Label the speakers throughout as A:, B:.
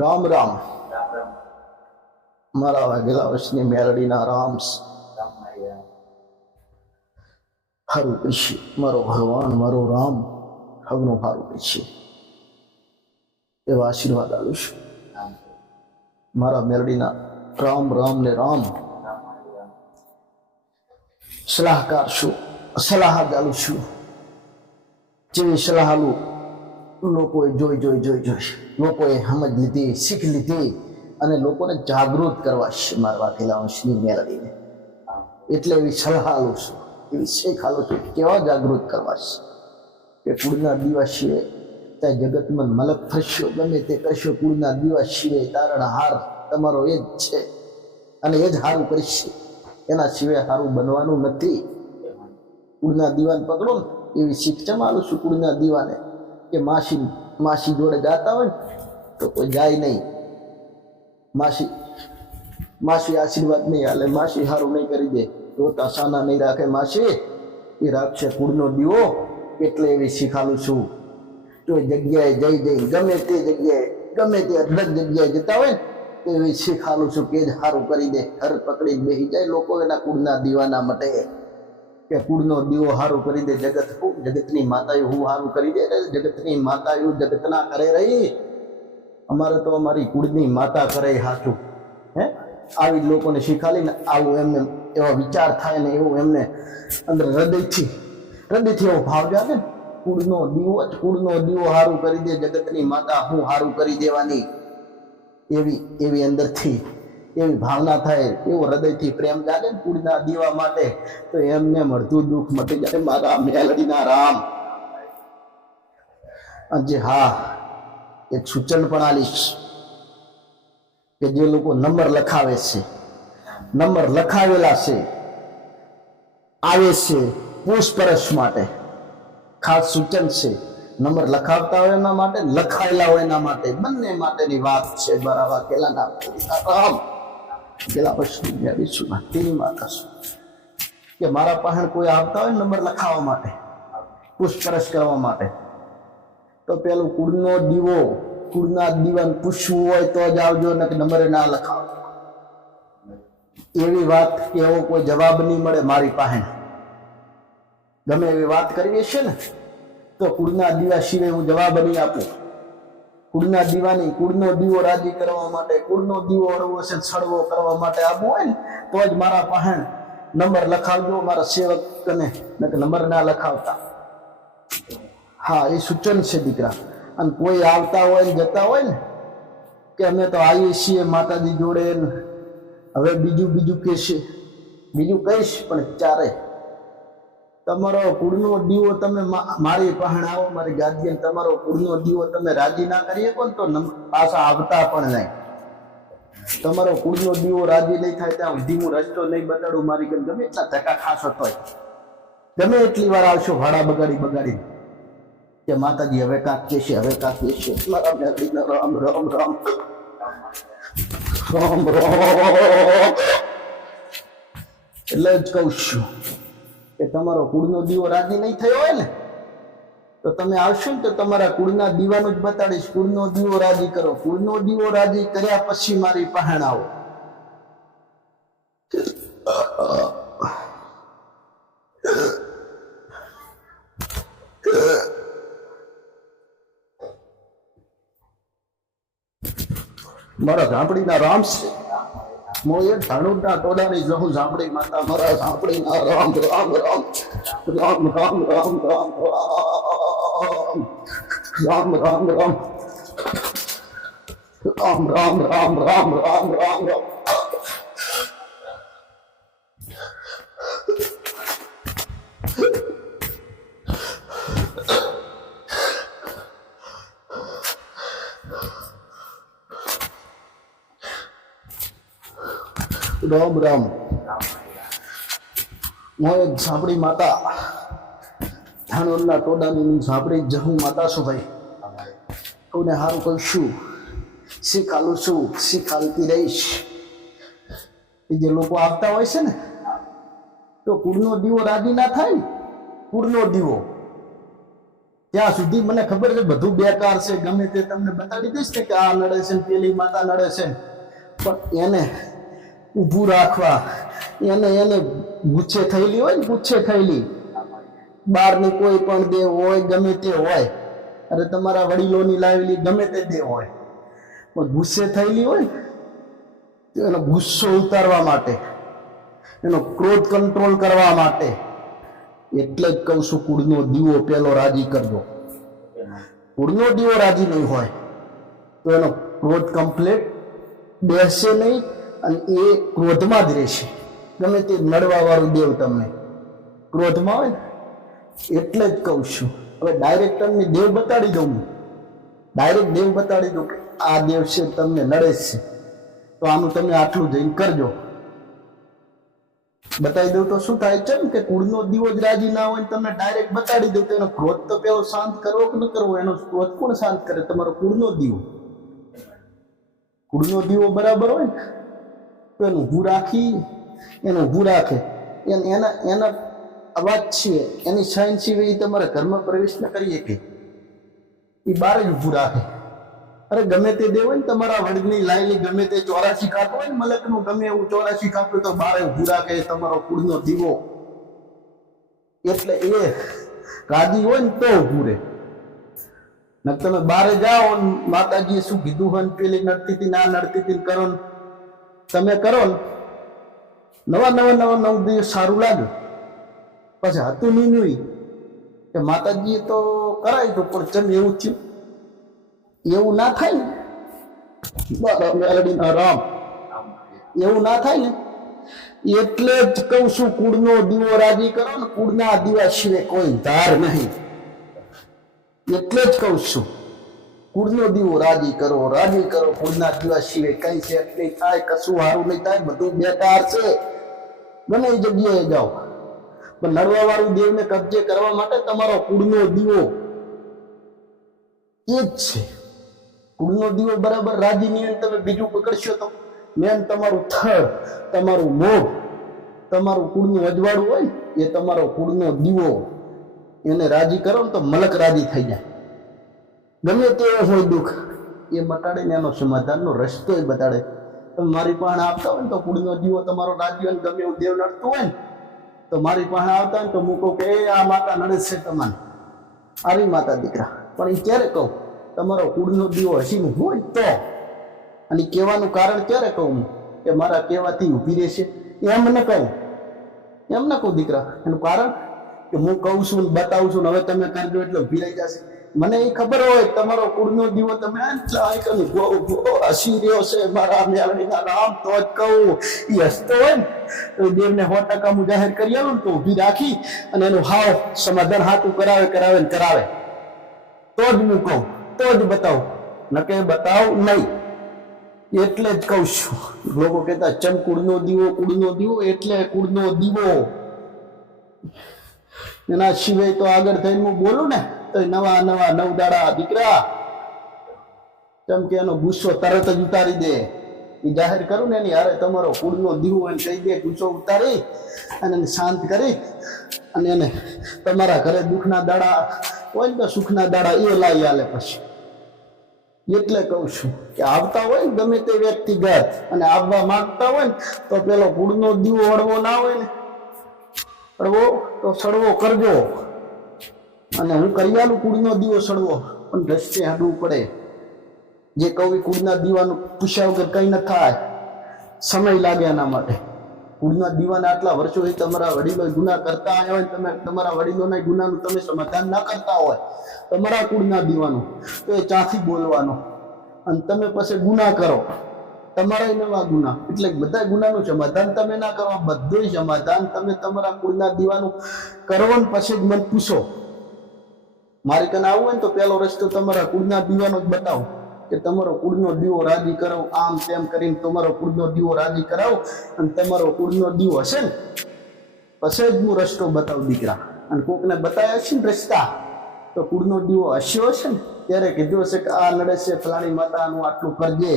A: રામ રામ. મારા વાઘેલા વર્ષની મેલડીના રામ્સ.
B: રામ
A: હારું કહીશું મારો ભગવાન મારો રામ. હવનું હારું કહીશું એવા આશીર્વાદ છું. મારા મેલડીના રામ રામ ને રામ. સલાહકાર છું. સલાહ જ છું. જેવી સલાહ લોકોએ જોઈ જોઈ જોઈ જોઈ. લોકોએ સમજ લીધી, શીખ લીધી અને લોકોને જાગૃત કરવા વાઘેલા વંશની
B: મેળવીને.
A: એટલે એવી સલાહ આલું છું, એવી શીખ આલું છું કેવા જાગૃત કરવા કે કુળના દીવા ત્યાં જગતમાં મલક થશો ગમે તે કરશો કુળના દીવા સિવાય તારણ હાર તમારો એ જ છે. અને એ જ સારું કરશે. એના સિવાય સારું બનવાનું નથી. કુળના દીવાને પકડો ને, એવી શીખ ચમાલું છું કુળના દીવાને. કે માસી માસી જોડે જાતા હોય તો કોઈ જાય નહીં. માસી માસી આશીર્વાદ નહીં હાલે. માસી સારું નહીં કરી દે. તો તાસાના નહીં રાખે માસી. એ રાખશે કુળનો દીવો. એટલે એવી શીખાલું છું. તો જગ્યાએ જઈ જઈ, ગમે તે જગ્યાએ, ગમે તે અઢળક જગ્યાએ જતા હોય તો એવી શીખાલું છું કે જ સારું કરી દે. ઘર પકડી બેસી જાય. લોકો એના કુળના દીવાના મટે કે કુળનો દીવો સારું કરી દે, જગત હું, જગતની માતાએ હું હારું કરી દે, જગતની માતાએ જગતના કરે રહી. અમારે તો અમારી કુળની માતા કરે સાચું હે? આવી લોકોને શીખાડીને આવું એમને એવા વિચાર થાય ને એવું એમને અંદર હૃદયથી હૃદયથી એવો ભાવ જાગે ને. કુળનો દીવો જ, કુળનો દીવો હારું કરી દે, જગતની માતા હું હારું કરી દેવાની. એવી એવી અંદરથી એવી ભાવના થાય, એવો હૃદયથી પ્રેમ જાગે ને કુળના દીવા માટે, તો એમને મળતું દુઃખ મટી જાય. મારા મેલડીના રામ. આજે હા, એક સૂચન પણ આલીશ કે જે લોકો નંબર લખાવે છે, નંબર લખાવેલા છે, આવે છે પૂછપરછ માટે. ખાસ સૂચન છે, નંબર લખાવતા હોય એના માટે, લખાયેલા હોય એના માટે. બંને માટેની વાત છે, બરાબર કેલાના રામ. પેલા પછી મેળવીશું તેની માતા છું કે મારા પાસે કોઈ આવતા હોય નંબર લખાવવા માટે, પૂછપરછ કરવા માટે, તો પેલું કુળનો દીવો, કુળના દીવાને પૂછવું હોય તો જ આવજો, ને નંબરે ના લખાવો. એવી વાત કે એવો કોઈ જવાબ નહીં મળે મારી પાસે ગમે એવી વાત કરવી છે ને, તો કુળના દીવા સિવાય હું જવાબ નહીં આપું. કુળના દીવાની, કુળનો દીવો રાજી કરવા માટે, કુળનો દીવો અડવો છે છડવો કરવા માટે આપવો હોય ને, તો જ મારા પાસે નંબર લખાવજો, મારા સેવકને નંબર ના લખાવતા. હા, એ સૂચન છે દીકરા. અને કોઈ આવતા હોય ને જતા હોય ને, કે અમે તો આવીએ છીએ માતાજી જોડે હવે બીજું બીજું કહેશે બીજું કહીશ, પણ ચારે. તમારો કુળનો દીવો તમે મારી પહાણ આવો, મારી ગાદીએ તમારો કુળનો દીવો તમે રાજી ના કરી શકો તો પાછા આવતા પણ નહીં. તમારો કુળનો દીવો રાજી નહીં થાય ત્યાં સુધી હું રસ્તો નહીં બતાડું, મારી ગમે ગમે એટલા ધક્કા ખાશો તોય. ગમે એટલી વાર આવશો ભાડા બગાડી બગાડી. કે માતાજી, હવે કાંક કે છે હવે કાંક કે છે રામ રામ રામ. રામ રામ. એટલે જ કહું છું. કે તમારો કુળનો દીવો રાજી નહીં થયો હોય ને, તો તમે આવશો ને તો તમારા કુળના દીવાનું જ બતાડીશ, કુળનો દીવો રાજી કરો. કુળનો દીવો રાજી કર્યા પછી મારી પહેણ આવો. મારા ગામડીના રામ છે. મોએ ધણુના ટોડાની જહુ ઝાંપડી માતા મારા ઝાંપડીના રામ રામ રામ રામ રામ રામ રામ રામ રામ રામ રામ રામ રામ રામ રામ રામ રામ રામ. હું એક ઝાંપડી માતા. ધાણોરના ટોડાની ઝાંપડી જહું માતા છું ભાઈ. કોને સારું કહીશું શીખાલું છું, શીખાલતી રહીશ. એ જે લોકો આવતા હોય છે ને, તો કુળનો દીવો રાજી ના થાય? કુળનો દીવો. ત્યાં સુધી મને ખબર છે, બધું બેકાર છે, ગમે તે તમને બતાડી દઈશ ને કે આ નડે છે પેલી માતા નડે છે પણ એને ઊભું રાખવા એને એને ગુચ્છે થયેલી હોય ને, ગુચ્છે થયેલી. બહારની કોઈ પણ દેવ હોય, ગમે તે હોય. અરે તમારા વડીલોની લાવેલી ગમે તે દેવ હોય. પણ ગુસ્સે થયેલી હોય તો એનો ગુસ્સો ઉતારવા માટે, એનો ક્રોધ કંટ્રોલ કરવા માટે, એટલે જ કહું છું કુળનો દીવો પેલો રાજી કરજો. કુળનો દીવો રાજી નહીં હોય, તો એનો ક્રોધ કમ્પ્લીટ બેસે નહીં અને એ ક્રોધમાં જ રહેશે. ગમે તે નડવા વાળું દેવ તમને. ક્રોધમાં હોય ને, એટલે જ કહું છું. હવે ડાયરેક્ટ તમને દેવ બતાડી દઉં ડાયરેક્ટ દેવ બતાડી દઉં કે આ દેવ છે, તમને નડે છે. તો આનું તમે આટલું જઈને કરજો. બતાવી દઉં તો શું થાય? છે ને કે કુળનો દીવો જ રાજી ના હોય તમને ડાયરેક્ટ બતાડી દઉં તો એનો ક્રોધ તો પેલો શાંત કરવો કે ન કરવો? એનો ક્રોધ કોણ શાંત કરે? તમારો કુળનો દીવો. કુળનો દીવો બરાબર હોય ને એનું ઊભું રાખી, એનું ઊભું રાખે. એને, એના એના અવાજ છે, એની સાઇન સિવાય એ તમારા ઘરમાં પ્રવેશ ન કરી શકે. એ બહાર જ ઊભું રાખે. અરે ગમે તે દેવ હોય ને તમારા વડની લાયેલી ગમે તે ચોરાસી ખાતું હોય ને મલકનું, ગમે એવું ચોરાસી ખાતું તો બારે ઊભું રાખે તમારો કુળનો દીવો. એટલે એ રાજી હોય ને તો ઊભું રહે. તમે બારે જાઓ માતાજીએ શું કીધું હોય પેલી નડતી હતી ના નડતી હતી કરો ને તમે કરો ને. નવા નવા નવા નવ દિવસ સારું લાગે. પછી હતું નહીં નહીં કે માતાજીએ તો કરાય તો પણ ચમ એવું થયું? એવું ના થાય ને? મેલડીના રામ. એવું ના થાય ને? એટલે જ કહું છું, કુળનો દીવો રાજી કરો ને. કુળના દીવા સિવાય કોઈ ધાર નહીં. એટલે જ કહું છું. કુળનો દીવો રાજી કરો રાજી કરો. કુળના દીવા સિવાય કઈ છે નહીં થાય, કશું સારું નહીં થાય, બધું બેકાર છે. બને એ જગ્યાએ જાઓ. પણ નડવા વાળું દેવને કબજે કરવા માટે તમારો કુળનો દીવો એ જ છે. કુળનો દીવો બરાબર રાજી નિયમ તમે બીજું પકડશો તો મેન તમારું થળ તમારું મોઢ, તમારું કુળનું અજવાળું હોય એ તમારો કુળનો દીવો એને રાજી કરો ને તો મલક રાજી થઈ જાય. ગમે તેવો હોય દુઃખ, એ મટાડીને એનો સમાધાનનો રસ્તો એ બતાડે. તમે મારી પાસે આવતા હોય ને તો કુળનો દીવો તમારો રાજ્યો ગમે એવું દેવ નડતું હોય ને, તો મારી પાસે આવતા હોય ને તો હું કહું કે, એ આ માતા નડે છે તમને આવી માતા દીકરા. પણ એ ક્યારે કહું? તમારો કુળનો દીવો હસીનું હોય તો. અને કહેવાનું કારણ ક્યારે કહું હું? કે મારા કહેવાથી ઊભી રહેશે. એમ ન કહું. એમ ન કહું દીકરા. એનું કારણ? કે હું કહું છું બતાવું છું હવે તમે કરજો એટલે ઊભી રહી જશે. મને એ ખબર હોય તમારો કુળનો દીવો તમે આટલા આંખોની ગો હસી રહ્યો છે મારા મેળવીના નામ તો જ કહું. એ હસતો હોય ને, તો દેવને સો ટકા હું જાહેર કરી આવું તો ઊભી રાખી અને એનું હાવ સમાધાન હાથું કરાવે કરાવે ને કરાવે. તો જ હું કહું, તો જ બતાવું. નકે બતાવ નહીં. એટલે જ કહું છું. લોકો કહેતા ચમ કુળનો દીવો કુળનો દીવો, એટલે કુળનો દીવો. એના સિવાય તો આગળ થઈને હું બોલું ને તો નવા નવા નવ દાડા દીકરા. કેમ કે એનો ગુસ્સો તરત જ ઉતારી દે. એ જાહેર કરું ને એની હારે તમારો કુળનો દીવો એને કહી દે ગુસ્સો ઉતારી અને એને શાંત કરી અને એને તમારા ઘરે દુઃખના દાડા હોય ને તો સુખના દાડા એ લાવી આલે પછી. એટલે કહું છું કે આવતા હોય ને ગમે તે વ્યક્તિગત અને આવવા માંગતા હોય ને તો પેલો કુળનો દીવો અડવો ના હોય ને. અડવો તો સડવો કરજો. અને હું કરિયાલું કુળનો દીવો સડવો પણ રસ્તે હાડવું પડે. જે એ કુળના દીવાનું પૂછ્યા વગર કંઈ ન થાય. સમય લાગે એના માટે. કુળના દીવાના આટલા વર્ષોથી તમારા વડીલો ગુના કરતા આવ્યા હોય, તમે તમારા વડીલોના ગુનાનું તમે સમાધાન ના કરતા હોય, તમારા કુળના દીવાનું, તો એ ચાથી બોલવાનો. અને તમે પછી ગુના કરો. તમારા નવા ગુના. એટલે બધા ગુનાનું સમાધાન તમે ના કરો બધું સમાધાન તમે તમારા કુળના દીવાનું કરો ને પછી જ મને પૂછો. મારી કને આવવું હોય ને તો પેલો રસ્તો તમારા કુળના દીવાનો જ બતાવો કે તમારો કુળનો દીવો રાજી કરાવો. આમ તેમ કરીને તમારો કુળનો દીવો રાજી કરાવો અને તમારો કુળનો દીવો હશે ને પછી જ હું રસ્તો બતાવું દીકરા. અને કોકને બતાવ્યા છે ને રસ્તા, તો કુળનો દીવો હસ્યો હશે ને, ત્યારે કીધું હશે કે આ લડે છે ફલાણી માતાનું આટલું કરજે.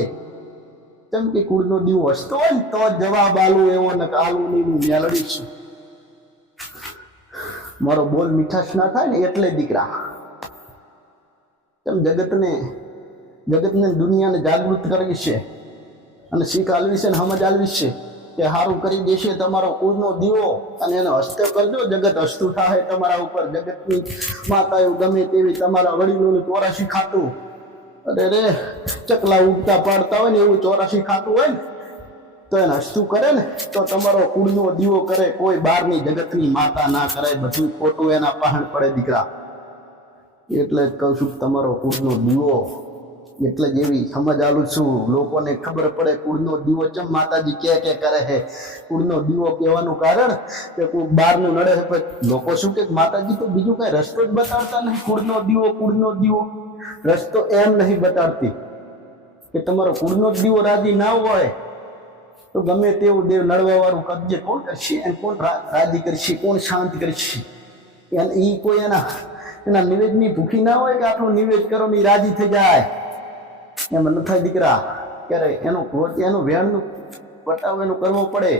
A: કેમ કે કુળનો દીવો હસતો હોય ને, તો જવાબ આલું એવો ને આલું નહીં, હું મેલડી છું. મારો બોલ મીઠાશ ના થાય ને, એટલે દીકરા. તેમ જગતને જગતને દુનિયાને જાગૃત કરવી છે. અને શીખ આલવી છે ને સમજ આલવી છે કે સારું કરી દેશે તમારો કુળનો દીવો અને એનો હસ્ત કરજો. જગત હસતું થાય તમારા ઉપર. જગતની માતાઓ ગમે તેવી તમારા વડીલોનું ચોરાશી ખાતું. અરે રે, ચકલા ઉડતા પાડતા હોય ને એવું ચોરાશી ખાતું હોય ને, તો એને હસતું કરે ને, તો તમારો કુળનો દીવો કરે. કોઈ બહારની જગતની માતા ના કરે બધું ખોટું એના પહાણ પડે દીકરા. એટલે જ કહું છું તમારો કુળનો દીવો, એટલે જ એવી સમજ આલું છું. લોકોને ખબર પડે કુળનો દીવો ચમ માતાજી કે કે કરે છે. કુળનો દીવો કહેવાનું કારણ કે કોઈ બહારનું નડે છે પણ લોકો શું કે માતાજી તો બીજું કઈ રસ્તો જ બતાડતા નહીં. કુળનો દીવો કુળનો દીવો. રસ્તો એમ નહીં બતાડતી કે તમારો કુળનો જ દીવો રાજી ના હોય તો ગમે તેવું દેવ નડવા વાળું કબજે કોણ કરશે? એને કોણ રાજી કરશે? કોણ શાંત કરશે? એને એ કોઈ એના એના નિવેદની ભૂખી ના હોય કે આટલું નિવેદ કરો ને રાજી થઈ જાય. એમ ન થાય દીકરા, ક્યારે એનું એનું વેણનું બતાવો એનું કરવું પડે.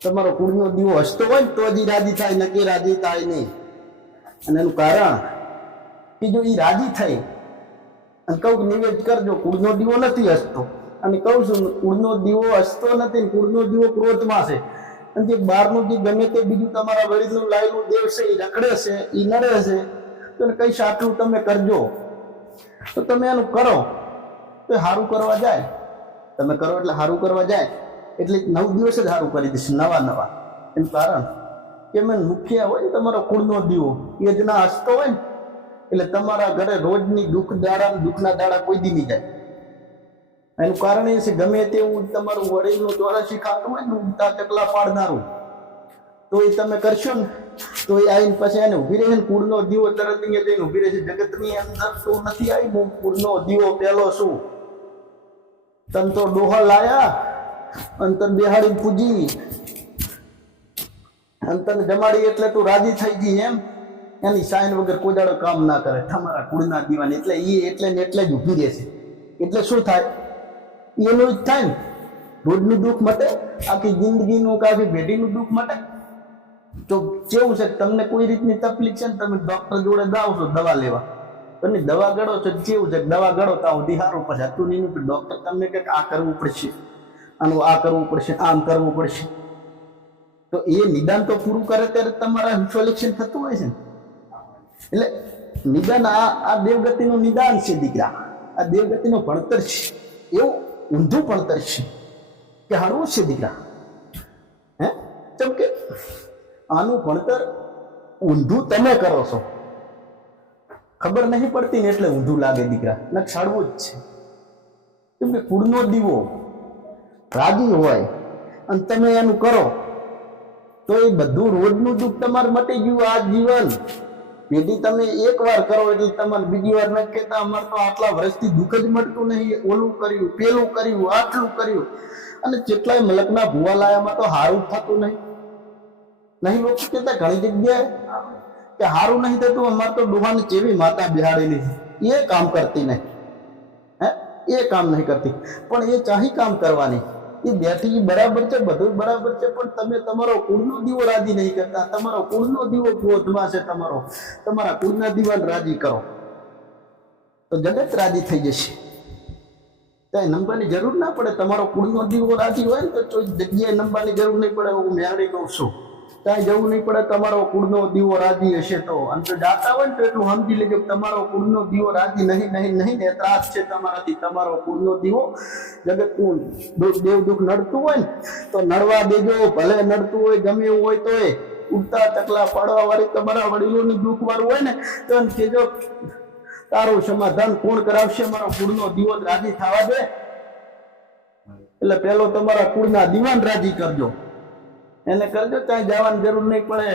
A: તમારો કુળનો દીવો હસતો હોય ને તો જ રાજી થાય નક્કી રાજી થાય નહીં. અને એનું કારણ, કે જો એ રાજી થઈ, અને કહું નિવેદ કરજો, કુળનો દીવો નથી હસતો. અને કહું છું, કુળનો દીવો હસતો નથી કુળનો દીવો ક્રોધમાં છે. અને જે બહારનું જે ગમે તે બીજું તમારા વડીલનું લાયેલું દેવ છે, એ રખડે છે, એ નડે છે, તો એને કંઈ આટલું તમે કરજો. તો તમે એનું કરો. તો સારું કરવા જાય. તમે કરો એટલે સારું કરવા જાય. એટલે નવ દિવસ જ સારું કરી દઈશ, નવા નવા. એનું કારણ કે મેં મુખ્ય હોય ને તમારો કુળનો દીવો, એ જ હસતો હોય ને, એટલે તમારા ઘરે રોજની દુઃખ દાડા દુઃખના દાડા કોઈ દી નહીં જાય. એનું કારણ એ છે, ગમે તેવું તમારું વડીલનું ચોરાશી ખાતું હોય ને ઉગતા ચકલા પાડનારું. તો એ તમે કરશો ને, તો એ આવીને પછી એને ઊભી રહે કુળનો દીવો તરત અહીંયા જઈને ઊભી રહે છે. જગતની અંદર તો નથી આવી કુળનો દીવો પહેલો શું તન તો ડોહા લાયા અંતર બિહાડી પૂજી. અંતર જમાડી એટલે તું રાજી થઈ ગઈ એમ. એની સાઈન વગર કોઈ દાડો કામ ના કરે. તમારા કુળના દીવાની એટલે એ એટલે ને એટલે જ ઊભી રહેશે એટલે શું થાય? એનું જ થાય ને. રોજનું દુઃખ મટે, આખી જિંદગીનું કે આખી ભેટીનું દુઃખ મટે. તો કેવું છે તમને કોઈ રીતની તકલીફ છે ને, તમે ડોક્ટર જોડે દાવ છો દવા લેવા. તમે દવા ગળો છો કેવું છે કે દવા ગળો તો હું દિહારું પડશે તું નહીં ડોક્ટર તમને કે આ કરવું પડશે. આનું આ કરવું પડશે, આમ કરવું પડશે. તો એ નિદાન તો પૂરું કરે ત્યારે તમારા સોલ્યુશન થતું હોય છે ને. એટલે નિદાન આ આ દેવગતિનું નિદાન છે દીકરા. આ દેવગતિનું ભણતર છે. એવું ઊંધું ભણતર છે. કે હારું છે દીકરા? હે? કેમ કે આનું ભણતર ઊંધું તમે કરો છો. ખબર નહીં પડતી ને એટલે ઊંધું લાગે દીકરા. નક્ષાડવું જ છે. કેમ કે કુળનો દીવો રાગી હોય અને તમે એનું કરો, તો એ બધું રોજનું દુઃખ તમારે મટી ગયું આ જીવન. પેઢી તમે એક વાર કરો એટલે તમારે બીજી વાર નથી કહેતા અમારે તો આટલા વર્ષથી દુઃખ જ મળતું નહીં ઓલું કર્યું પેલું કર્યું આટલું કર્યું અને જેટલાય મલકના ભૂવા લાયામાં તો હારું થતું નહીં નહીં લોકો કહેતા ઘણી જગ્યાએ કે હારું નહીં થતું, અમારે તો ડોહાની ચેવી માતા બિહાડેલી એ કામ કરતી નહીં. હે? એ કામ નહીં કરતી. પણ એ ચાહી કામ કરવાની. એ બેઠી બરાબર છે બધું બરાબર છે, પણ તમે તમારો કુળનો દીવો રાજી નહીં કરતા. તમારો કુળનો દીવો છે તમારો. તમારા કુળના દીવાને રાજી કરો. તો જગત રાજી થઈ જશે. ત્યાં નંબરની જરૂર ના પડે. તમારો કુળનો દીવો રાજી હોય ને તો જગ્યાએ નંબરની જરૂર નહીં પડે. હું મેળવી દઉં છું. ત્યાં જવું નહીં પડે, તમારો કુળનો દીવો રાજી હશે તો. અને જો જાતા હોય ને તો એટલું સમજી લેજો તમારો કુળનો દીવો રાજી નહીં નહીં નહીં ને ત્રાસ છે તમારાથી. તમારો કુળનો દીવો જગતનું દુઃખ દેવ દુઃખ નડતું હોય ને, તો નડવા દેજો. ભલે નડતું હોય ગમે એવું હોય તો એ ઉડતા તકલા પાડવા વાળી તમારા વડીલોની દુઃખ વાળું હોય ને, તો એમ કહેજો, તારું સમાધાન કોણ કરાવશે? મારો કુળનો દીવો રાજી થવા દે. એટલે પેલો તમારા કુળના દીવાન રાજી કરજો. એને કરજો ત્યાં જવાની જરૂર નહીં પડે.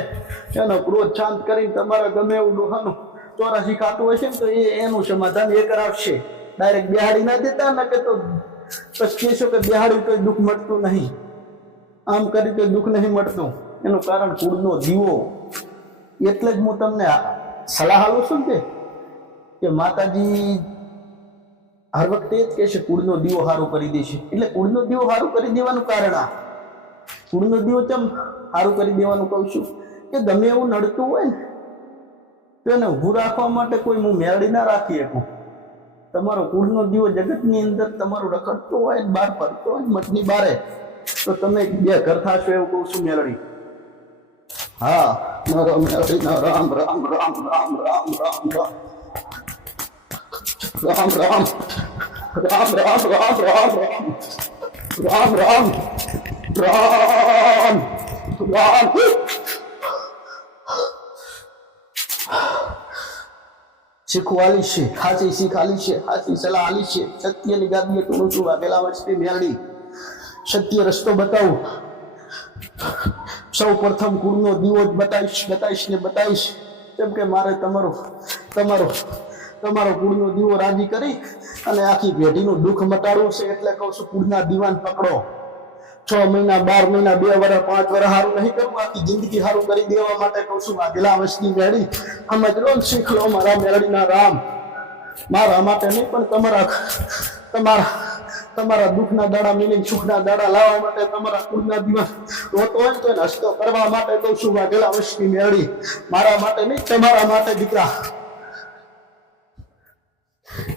A: એનો ક્રોધ શાંત કરીને તમારા ગમે એવું ડોહાનું ચોરાસી ખાતું હશે ને તો એ એનું સમાધાન એ કરાવશે ડાયરેક્ટ બિહાડી ના દેતા ને કે તો કહેશો કે બિહાડી તો દુઃખ મળતું નહીં. આમ કરી તો દુઃખ નહીં મળતું. એનું કારણ કુળનો દીવો. એટલે જ હું તમને સલાહ આલું છું ને કે માતાજી, હર વખતે જ કહેશે કુળનો દીવો સારું કરી દેશે. એટલે કુળનો દીવો સારું કરી દેવાનું કારણ આ. કુળનો દીવો ચમ સારું કરી દેવાનું કહું છું કે ગમે એવું નડતું હોય ને તો એને ઊભું રાખવા માટે કોઈ હું મેળડી ના રાખી શકું તમારો કુળનો દીવો જગતની અંદર તમારું રખડતો હોય ને બહાર ફરતો હોય મઠની બારે તો તમે બે ઘર થાશો એવું કહું છું મેળડી હા મારો મેળડીનો રામ રામ રામ રામ રામ રામ રામ રામ રામ રામ રામ રામ રામ રામ રામ રામ રામ શીખવાલી છે, હાચી શીખ આલી છે, હાચી સલાહ આલી છે. સત્યની ગાદીએ ટૂણું છું વાગેલા વર્ષની મેળડી સત્ય રસ્તો બતાવું. સૌ પ્રથમ કુળનો દીવો જ બતાવીશ બતાવીશ ને બતાવીશ. કેમ કે મારે તમારો તમારો તમારો કુળનો દીવો રાજી કરી અને આખી પેઢીનું દુઃખ મટાડવું છે એટલે કહું છું, કુળના દીવાન પકડો. છ મહિના, બાર મહિના, બે વર્ષ પાંચ વર્ષ સારું નહીં કરવું. આખી જિંદગી સારું કરી દેવા માટે કહું છું વાઘેલા વસ્તી મેળી, આમ જ રોજ શીખ લો મારા મેળડીના રામ. મારા માટે નહીં, પણ તમારા તમારા તમારા દુઃખના દાડા મિલી સુખના દાડા લાવવા માટે તમારા કુળના દિવસ રોતો હોય તો એને હસ્તો કરવા માટે કહું છું વાઘેલા વસ્તી મેળી. મારા માટે નહીં, તમારા માટે દીકરા.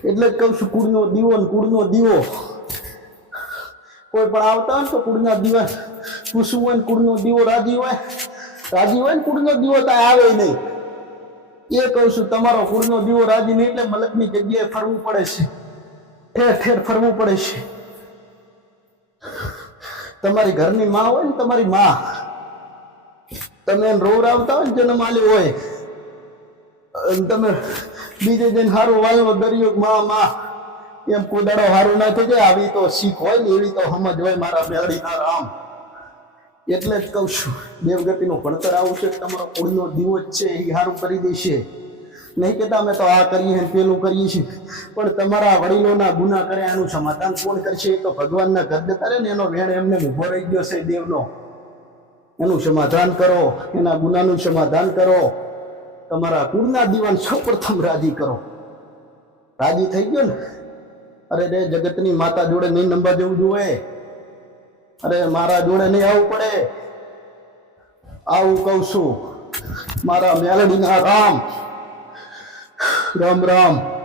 A: એટલે જ કહું છું, કુળનો દીવો ને કુળનો દીવો. કોઈ પણ આવતા હોય ને તો કુળના દીવા પૂછવું હોય ને કુળનો દીવો રાજી હોય. રાજી હોય ને કુળનો દીવો તો આવે નહીં. એ કહું છું, તમારો કુળનો દીવો રાજી નહીં એટલે મલકની જગ્યાએ ફરવું પડે છે. ઠેર ઠેર ફરવું પડે છે. તમારી ઘરની માં હોય ને તમારી માં. તમે એને રોવરાવતા હોય ને જન્મ માલી હોય તમે બીજે જઈને સારું વાયો દરિયો માં માં. એમ કોદાડો સારું ના થઈ જાય, આવી તો શીખ હોય ને, એવી તો સમજ હોય મારા મેળડીના રામ. એટલે જ કહું છું, દેવગતિનું ભણતર આવું છે તમારો કુળનો દીવો જ છે, એ સારું કરી દેશે. નહીં કહેતા અમે તો આ કરીએ પેલું કરીએ છીએ. પણ તમારા વડીલોના ગુના કરે એનું સમાધાન કોણ કરશે? એ તો ભગવાનના ગદ્દ કરે ને, એનો વેણ એમને ઊભો રહી ગયો છે દેવનો. એનું સમાધાન કરો, એના ગુનાનું સમાધાન કરો. તમારા કુળના દીવાન સૌ પ્રથમ રાજી કરો. રાજી થઈ ગયો ને અરે રે, જગતની માતા જોડે નહીં નંબર જવું જોઈએ. અરે, મારા જોડે નહીં આવવું પડે. આવું કહું છું. મારા મેલડીના રામ. રામ રામ.